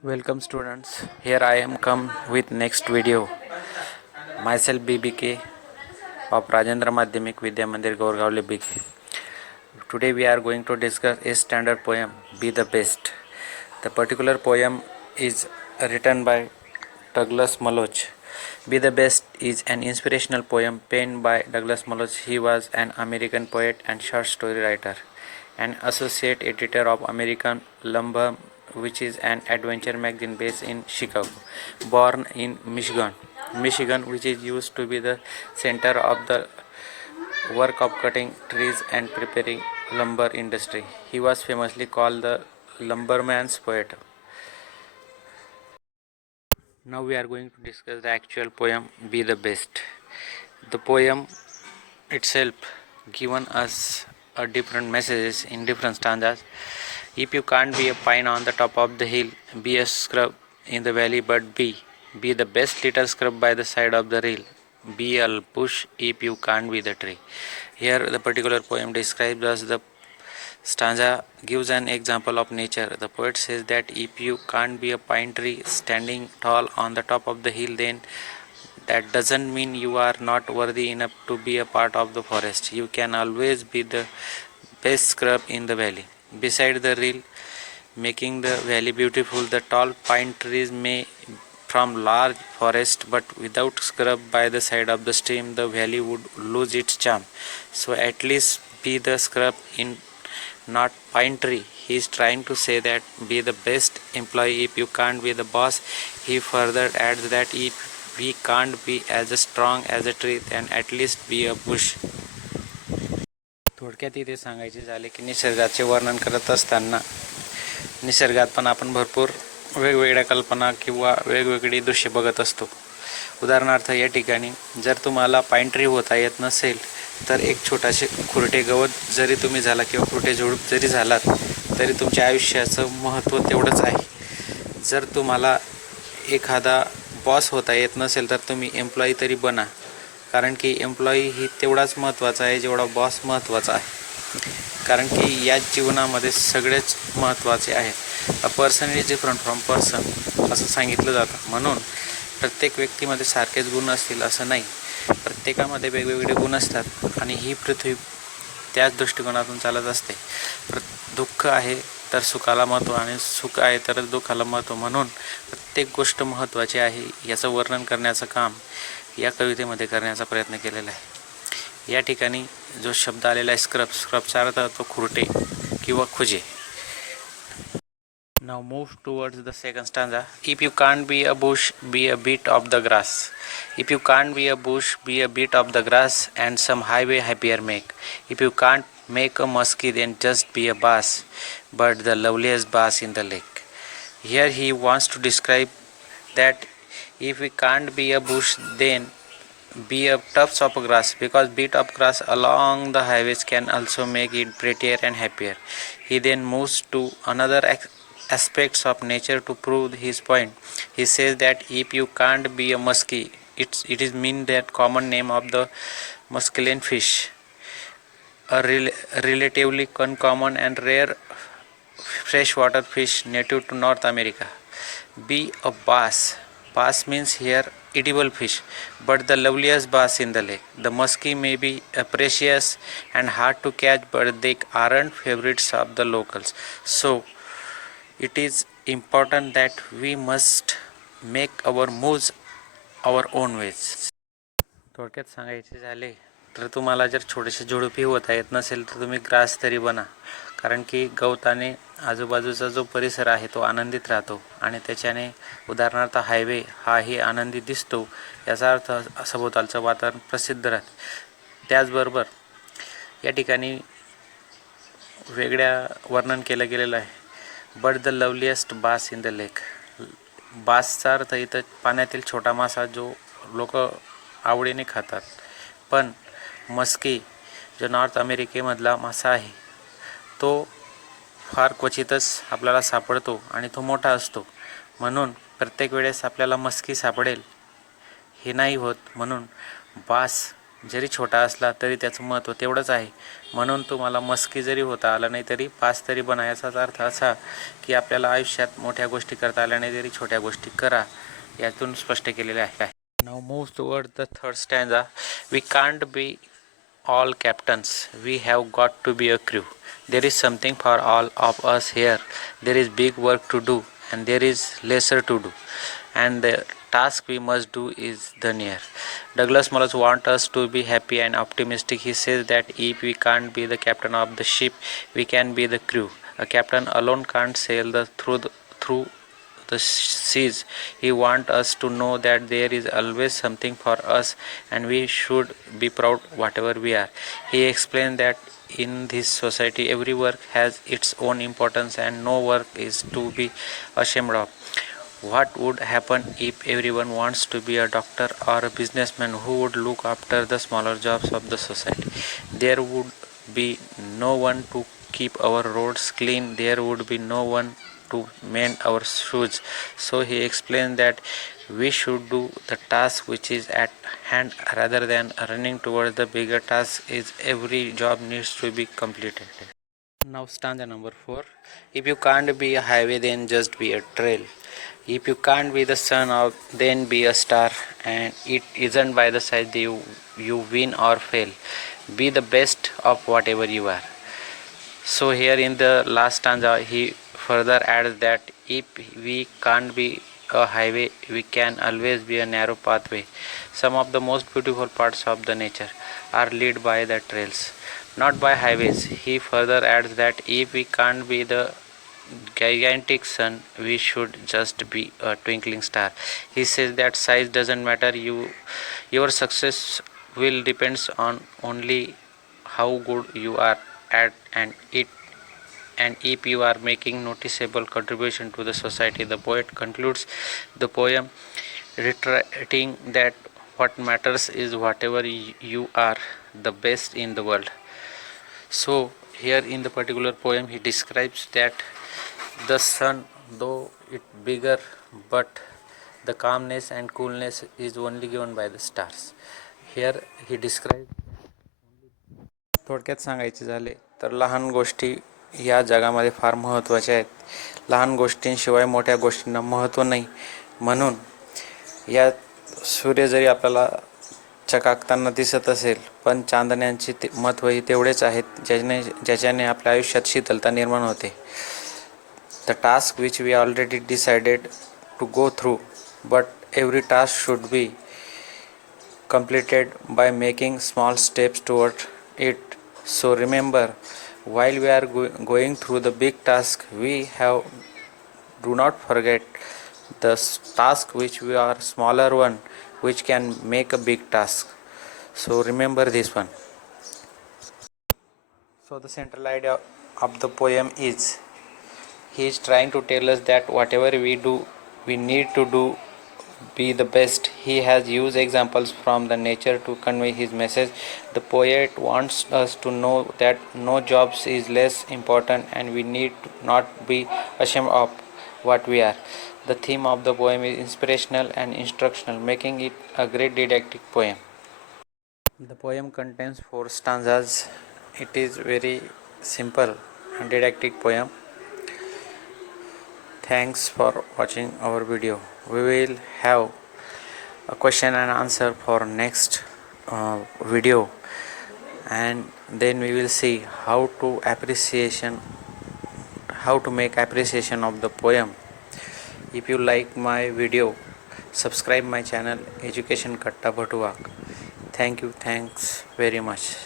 Welcome students. Here I am come with next video. Myself BBK of Rajendra Madhyamik Vidya Mandir Gorgavli BK. Today we are going to discuss a standard poem, Be the Best. The particular poem is written by Douglas Malloch. Be the Best is an inspirational poem penned by Douglas Malloch. He was an American poet and short story writer, an associate editor of American Lumber, which is an adventure magazine based in Chicago. Born in Michigan, which is used to be the center of the work of cutting trees and preparing lumber industry. He was famously called the lumberman's poet. Now we are going to discuss the actual poem Be the Best. The poem itself given us a different messages in different stanzas. If you can't be a pine on the top of the hill, be a scrub in the valley, but be the best little scrub by the side of the rail. Be a bush if you can't be the tree. Here the particular poem describes us the stanza gives an example of nature. The poet says that if you can't be a pine tree standing tall on the top of the hill, then that doesn't mean you are not worthy enough to be a part of the forest. You can always be the best scrub in the valley. Beside the rill, making the valley beautiful, the tall pine trees may from large forest, but without scrub by the side of the stream, the valley would lose its charm. So at least be the scrub in not pine tree. He is trying to say that be the best employee if you can't be the boss. He further adds that if we can't be as strong as a tree, then at least be a bush. थोडक्यात इथे सांगायचे झाले की निसर्गाचे वर्णन करत असताना निसर्गात पण आपण भरपूर वेगवेगळ्या कल्पना किंवा वेगवेगळी दृश्य बघत असतो. उदाहरणार्थ या ठिकाणी जर तुम्हाला पाईन ट्री होता येत नसेल तर एक छोटासे खुरटे गवत जरी तुम्ही झाला किंवा खुरटे झुडूप जरी झालात तरी तुमच्या आयुष्याचं महत्त्व तेवढंच आहे. जर तुम्हाला एखादा बॉस होता येत नसेल तर तुम्ही एम्प्लॉई तरी बना, कारण की एम्प्लॉई ही तेवढाच महत्त्वाचा आहे जेवढा बॉस महत्त्वाचा आहे. कारण की या जीवनामध्ये सगळेच महत्त्वाचे आहेत. A person is different from person असं सांगितलं जातं. म्हणून प्रत्येक व्यक्तीमध्ये सारखेच गुण असतील असं नाही. प्रत्येकामध्ये वेगवेगळे गुण असतात आणि ही पृथ्वी त्याच दृष्टिकोनातून चालत असते. दुःख आहे तर सुखाला महत्त्व आणि सुख आहे तर दुःखाला महत्त्व. म्हणून प्रत्येक गोष्ट महत्त्वाची आहे याचं वर्णन करण्याचं काम या कवितेमध्ये करण्याचा प्रयत्न केलेला आहे. या ठिकाणी जो शब्द आलेला आहे स्क्रबचा अर्थ तो खुरटे किंवा खुजे. Now move towards the second stanza. If you can't be a bush, be a bit of the grass. If you can't be a bush, be a bit of the grass and some highway happier make. If you can't make a muskie, then just be a bass, but the loveliest bass in the lake. Here he wants to describe that if we can't be a bush, then be a tufts of grass, because bit of grass along the highways can also make it prettier and happier. He then moves to another aspects of nature to prove his point. He says that if you can't be a muskie, it is mean that common name of the muscelian fish, a relatively uncommon and rare freshwater fish native to North America. Be a bass. Bass means here edible fish, but the loveliest bass in the lake. The muskie may be precious and hard to catch, but they aren't favorites of the locals. So it is important that we must make our moves our own ways. थोडक्यात सांगायचे झाले तर तुम्हाला जर छोटेसे झुडूपही होता येत नसेल तर तुम्ही ग्रास तरी बना, कारण की गवताने आजूबाजूचा जो परिसर आहे तो आनंदित राहतो आणि त्याच्याने उदाहरणार्थ हायवे हाही आनंदित दिसतो. याचा अर्थ सभोवतालचं वातावरण प्रसिद्ध राहते. त्याचबरोबर या ठिकाणी वेगळ्या वर्णन केलं गेलेलं आहे, बट द लवलिएस्ट बास इन द लेक. बासचा अर्थ इथं पाण्यातील छोटा मासा जो लोक आवडीने खातात. पण मस्की जो नॉर्थ अमेरिकेमधला मासा आहे तो फार क्वचितच आपल्याला सापडतो आणि तो मोठा असतो. म्हणून प्रत्येक वेळेस आपल्याला मस्की सापडेल हे नाही होत. म्हणून बास जरी छोटा असला तरी त्याचं महत्त्व तेवढंच आहे. म्हणून तुम्हाला मस्की जरी होता आला नाही तरी पास तरी बनायाचाच अर्थ असा की आपल्याला आयुष्यात मोठ्या गोष्टी करता आल्या नाही तरी छोट्या गोष्टी करा, यातून स्पष्ट केलेले आहे. Now move toward the third stanza. We can't be all captains. We have got to be a crew. There is something for all of us here. There is big work to do and there is lesser to do. And the task we must do is the near. Douglas Mullins wants us to be happy and optimistic. He says that if we can't be the captain of the ship, we can be the crew. A captain alone can't sail through the seas. He wants us to know that there is always something for us and we should be proud whatever we are. He explained that in this society every work has its own importance and no work is to be ashamed of. What would happen if everyone wants to be a doctor or a businessman? Who would look after the smaller jobs of the society? There would be no one to keep our roads clean. There would be no one to mend our shoes. So he explained that we should do the task which is at hand rather than running towards the bigger task. Is every job needs to be completed. Now stanza number 4. If you can't be a highway, then just be a trail. If you can't be the sun, then be a star. And it isn't by the size you win or fail. Be the best of whatever you are. So here in the last stanza, he further adds that if we can't be a highway, we can always be a narrow pathway. Some of the most beautiful parts of the nature are led by the trails, not by highways. He further adds that if we can't be the gigantic sun, we should just be a twinkling star. He says that size doesn't matter. Your success will depends on only how good you are at and if you are making noticeable contribution to the society. The poet concludes the poem reiterating that what matters is whatever you are the best in the world. So here in the particular poem he describes that the sun, though it bigger, but the calmness and coolness is only given by the stars. Here he describes. थोडक्यात सांगायचे झाले तर लहान गोष्टी या जगामध्ये फार महत्त्वाच्या आहेत. लहान गोष्टींशिवाय मोठ्या गोष्टींना महत्त्व नाही. म्हणून या सूर्य जरी आपल्याला चकाकताना दिसत असेल पण चांदण्यांचे महत्त्वही तेवढेच आहेत ज्याच्याने आपल्या आयुष्यात शीतलता निर्माण होते. The task which we already decided to go through, but every task should be completed by making small steps toward it. So remember, while we are going through the big task we have, do not forget the task which we are smaller one which can make a big task. So remember this one. So the central idea of the poem is he is trying to tell us that whatever we do, we need to do be the best. He has used examples from the nature to convey his message. The poet wants us to know that no jobs is less important and we need to not be ashamed of what we are. The theme of the poem is inspirational and instructional, making it a great didactic poem. The poem contains 4 stanzas. It is very simple and didactic poem. Thanks for watching our video. We will have a question and answer for next video, and then we will see how to make appreciation of the poem. If you like my video, subscribe my channel Education Katta Bhatuak. Thanks very much.